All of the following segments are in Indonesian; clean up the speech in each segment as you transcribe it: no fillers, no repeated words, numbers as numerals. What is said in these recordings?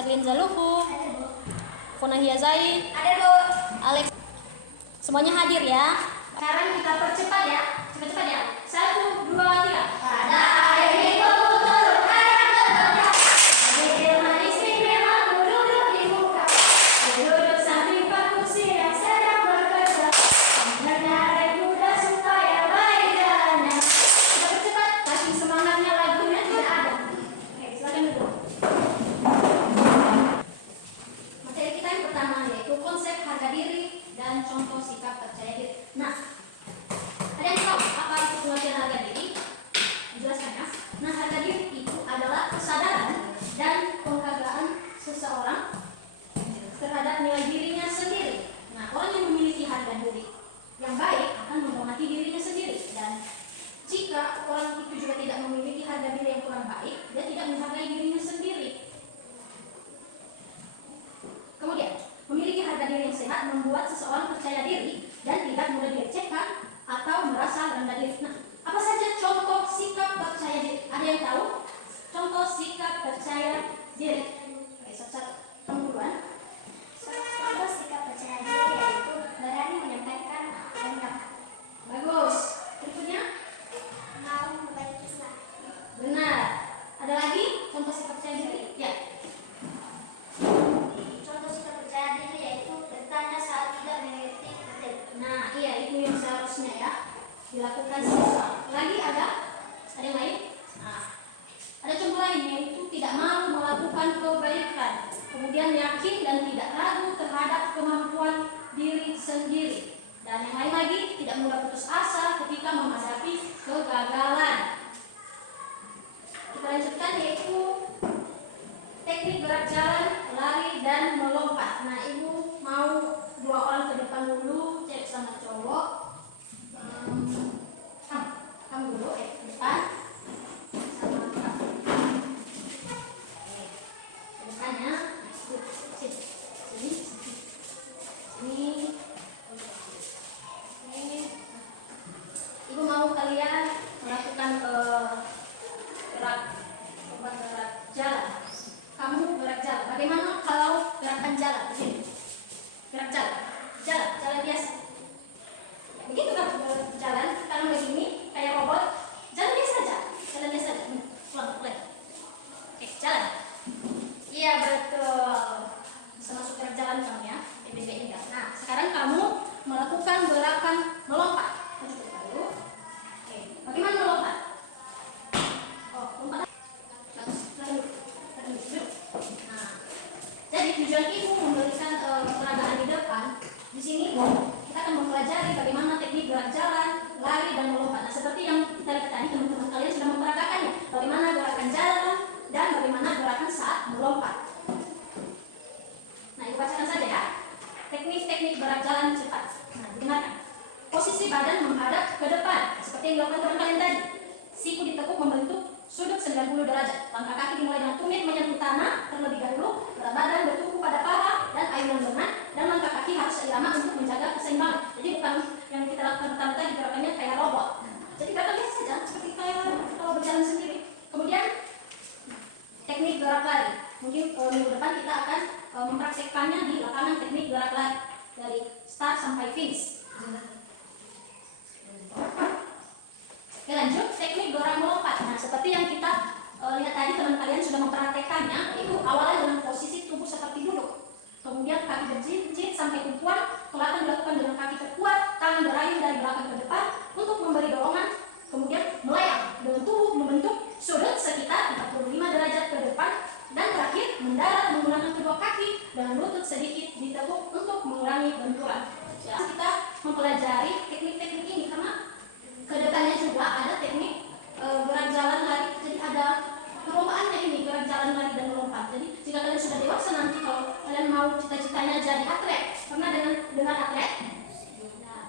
Sherlyn Zaluhu, Funahia Zaid, Ada Bu. Alex. Semuanya hadir ya. Sekarang kita percepat ya. Cepat-cepat ya. 1, 2, 3. Pada air itu turun air terdekat. Hadir manis memang duduk di muka. Duduk samping pak kursi yang sedang bekerja. Menarik kuda supaya baik jalannya. Kita percepat. Saking semangatnya lagunya tidak ada. Oke, silakan duduk. Materi kita yang pertama yaitu konsep harga diri dan contoh sikap percaya diri. Nah, ada yang tahu apa itu pengertian harga diri? Jelaskan ya. Nah, harga diri itu adalah kesadaran dan penghargaan seseorang terhadap nilai dirinya sendiri. Nah, orang yang memiliki harga diri yang baik akan menghormati dirinya sendiri, dan jika orang itu juga tidak memiliki harga diri yang kurang baik, dia tidak menghargai dirinya sendiri. Kemudian, memiliki harga diri yang sehat membuat seseorang percaya diri dan tidak mudah dilecehkan atau merasa rendah diri. Nah, apa saja contoh sikap percaya diri? Ada yang tahu? Contoh sikap percaya diri. Oke, satu-satu. Kamu duluan. Contoh sikap percaya diri yaitu berani menyampaikan pendapat. Bagus. Berikutnya, Mau membantu Islam. benar. Ada lagi contoh sikap percaya diri? Ya. Contoh sikap percaya diri yaitu bertanya saat tidak mengerti detail. Nah, iya itu yang seharusnya ya dilakukan siswa. Lagi ada? Ada yang lain? Nah, ada contoh lain yaitu tidak mau melakukan kebaikan, kemudian yakin dan tidak ragu terhadap kemampuan diri sendiri. Dan yang lain lagi, tidak mudah putus asa ketika menghadapi kegagalan. Kita lanjutkan yaitu teknik gerak jalan, lari, dan melompat. Nah, ibu mau 2 orang ke depan dulu, cewek sama cowok. Kamu dulu, ke depan. Sama kamu. Ke depannya. Sini. Sini. Sini. Sini. Ibu mau kalian melakukan gerak jalan. Kamu gerak jalan. Bagaimana kalau gerakan jalan? Begini. Gerak jalan. Jalan biasa. Ya, begitu kan jalan. Kalau begini kayak robot, jalan biasa saja. Jalan biasa saja. Pulang. Oke, jalan. Iya, betul. Bisa masuk gerak jalan kamu ya. PBB enggak. Nah, sekarang kamu melakukan gerakan melompat. Maju ke depan dulu. Oke, bagaimana melompat? Oh, lompat. Bagus. Lalu. Nah, jadi tujuan ibu memberikan peragaan di depan. Di sini kita akan mempelajari bagaimana teknik gerak jalan, lari, dan melompat. Nah, seperti yang kita lihat tadi, teman-teman kalian sudah memperagakannya. Bagaimana gerakan jalan dan bagaimana gerakan saat melompat. Nah, ibu bacakan saja ya. Teknik-teknik gerak jalan cepat. Nah, dengarkan. Posisi badan menghadap ke depan, seperti yang dilakukan teman kalian tadi. Siku ditekuk membentuk sudut 90 derajat. Langkah kaki dimulai dengan tumit menyentuh tanah terlebih dahulu, berat badan bertumpu pada paha dan ayunan lengan, dan langkah kaki harus seirama untuk menjaga keseimbangan. Jadi bukan yang kita lakukan pertama tadi gerakannya kayak robot. Jadi gerakan biasa saja, seperti kayak kalau berjalan sendiri. Kemudian teknik gerak lari. Mungkin minggu depan kita akan mempraktekkannya di lapangan teknik gerak lari dari start sampai finish. Oke, lanjut teknik gerak melompat. Nah, seperti yang kita lihat tadi, teman kalian sudah mempraktekannya. Itu awalnya dengan posisi tubuh seperti duduk, kemudian kaki berjinjit sampai tumpuan, kelihatan dilakukan dengan kaki terkuat, tangan berayun dari belakang ke depan untuk memberi dorongan, kemudian melayang dengan tubuh membentuk sudut sekitar 45 derajat ke depan, dan terakhir mendarat menggunakan kedua kaki dengan lutut sedikit ditekuk untuk mengurangi benturan. Ya, kita mempelajari teknik-teknik ini karena kedepannya juga ada teknik gerak jalan lari. Jadi ada perlombaannya ini, gerak jalan lari dan melompat. Jadi jika kalian sudah dewasa nanti, kalau kalian mau cita-citanya jadi atlet, pernah dengar atlet? Nah,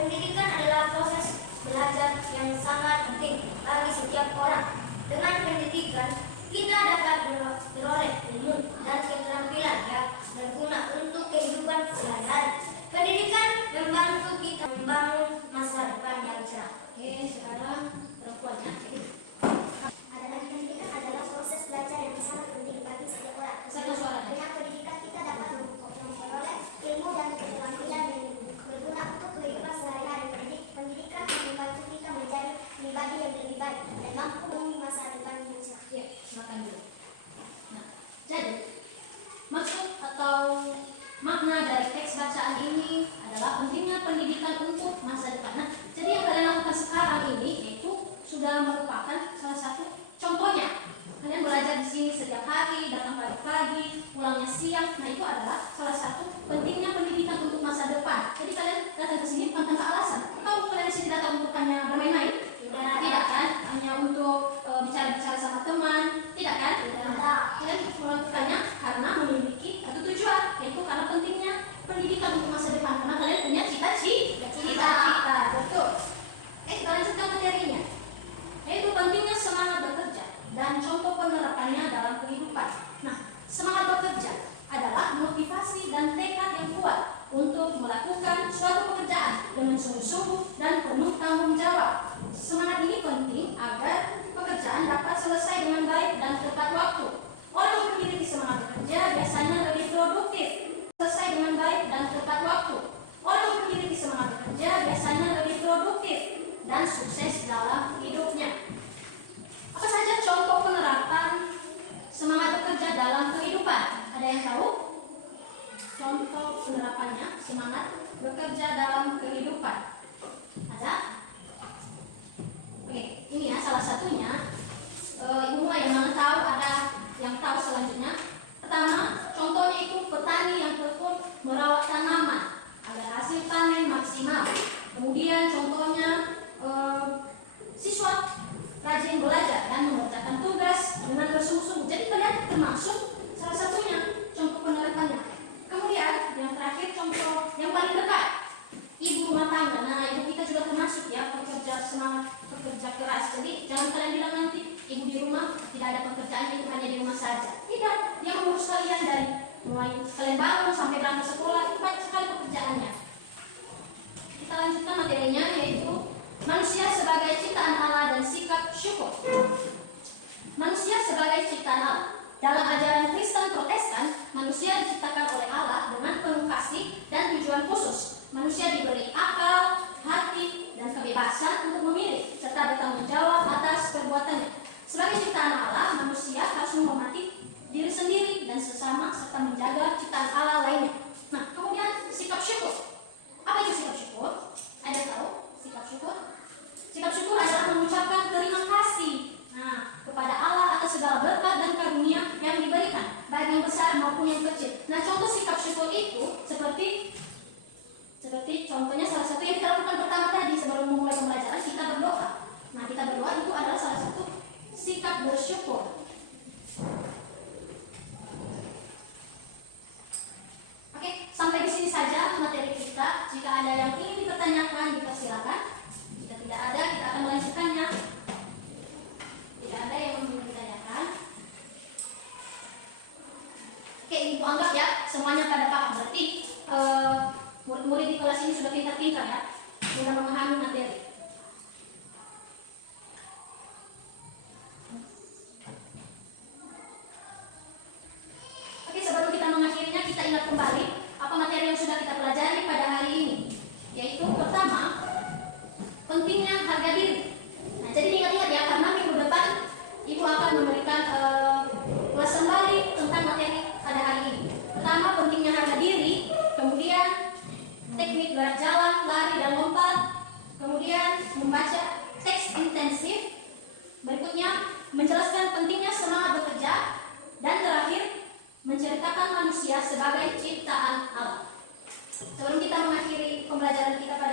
Pendidikan adalah proses belajar yang sangat penting bagi setiap orang. Dengan pendidikan, kita dapat beroleh ilmu dan keterampilan yang berguna untuk kehidupan sehari-hari. Pendidikan membantu kita membangun masa depan yang cerah. Oke, sekarang perempuannya. Pendidikan adalah proses belajar yang sangat penting bagi setiap orang. Satu suara. Dengan pendidikan kita dapat memperoleh ilmu dan keterampilan yang berguna untuk kehidupan sehari-hari. Pendidikan membantu kita menjadi pribadi yang lebih baik dan mampu membangun masa depan yang cerah. Ya, makan dulu. Nah, jadi maksud atau makna dari teks bacaan ini adalah pentingnya pendidikan untuk masa depan. Nah, jadi yang kalian lakukan sekarang ini yaitu sudah merupakan salah satu contohnya. Kalian belajar di sini setiap hari, datang pagi-pagi, pulangnya siang. Nah, itu adalah salah satu pentingnya pendidikan untuk masa depan. Jadi kalian datang ke sini bukan tanpa alasan. Atau kalian di sini datang untuk hanya bermain-main? Tidak kan? Hanya untuk bicara-bicara sama teman? Tidak kan? Kalian melakukannya karena memiliki satu tujuan, yaitu karena pentingnya pendidikan untuk masa depan. Karena kalian punya cita-cita. Betul. Kita lanjutkan materinya. Yaitu pentingnya semangat bekerja dan contoh penerapannya dalam kehidupan. Nah, semangat bekerja adalah motivasi dan tekad yang kuat untuk melakukan suatu pekerjaan dengan sungguh-sungguh dan penuh tanggung jawab. Semangat ini penting agar pekerjaan dapat selesai dengan baik dan tepat waktu. Orang yang memiliki semangat bekerja biasanya lebih produktif, selesai dengan baik dan tepat waktu. Orang yang memiliki semangat bekerja biasanya lebih produktif dan sukses dalam hidupnya. Apa saja contoh penerapan semangat bekerja dalam kehidupan? Ada yang tahu? Contoh penerapannya semangat bekerja dalam kehidupan. Ada? Oke, ini ya salah satunya. Ibu yang mana tahu, ada yang tahu selanjutnya. Pertama, contohnya itu petani yang tekun merawat tanaman agar hasil panen maksimal. Kemudian contohnya siswa rajin belajar dan mengerjakan tugas dengan bersungguh-sungguh. Jadi kalian termasuk salah satunya contoh penerapannya. Kemudian yang terakhir contoh yang paling dekat, ibu rumah tangga. Nah, ibu kita juga termasuk ya pekerja semangat, pekerja keras. Jadi jangan kalian bilang nanti ibu di rumah tidak ada pekerjaan, itu hanya di rumah saja. Tidak, dia mengurus kalian dari mulai kalian bangun sampai berangkat sekolah, itu banyak sekali pekerjaannya. Kita lanjutkan materinya, yaitu manusia sebagai ciptaan Allah dan sikap syukur. Manusia sebagai ciptaan Allah. Dalam ajaran Kristen Protestan, manusia diciptakan oleh Allah dengan penuh kasih dan tujuan khusus. Manusia diberi akal, hati, dan kebebasan untuk memilih serta bertanggung jawab atas perbuatannya. Sebagai ciptaan Allah, manusia harus menghormati diri sendiri dan sesama serta menjaga ciptaan Allah lainnya. Nah, kemudian sikap syukur. Apa itu sikap syukur? Ada tahu sikap syukur? Sikap syukur adalah mengucapkan terima kasih kepada Allah atas segala berkat dan karunia yang diberikan, baik yang besar maupun yang kecil. Nah, contoh sikap syukur itu seperti contohnya salah satu yang kita lakukan pertama tadi sebelum memulai pembelajaran, kita berdoa. Nah, kita berdoa itu adalah salah satu sikap bersyukur. Oke, sampai di sini saja materi kita. Jika ada yang ingin dipertanyakan, dipersilakan. Jika tidak ada, kita akan melanjutkannya. Tidak ada yang ingin ditanyakan. Oke, ibu anggap ya semuanya pada paham. Berarti murid-murid di kelas ini sudah pintar-pintar ya, sudah memahami materi. Oke, sebelum kita mengakhirinya, kita ingat kembali apa materi yang sudah kita pelajari pada hari ini. Yaitu pertama, pentingnya harga diri. Nah, jadi ingat-ingat ya, karena minggu depan ibu akan memberikan kelas kembali tentang materi pada hari ini. Pertama, pentingnya harga diri. Kemudian teknik gerak jalan, lari dan lompat. Kemudian membaca teks intensif. Berikutnya menjelaskan pentingnya semangat bekerja. Dan terakhir menceritakan manusia sebagai ciptaan Allah. Sebelum kita mengakhiri pembelajaran kita pada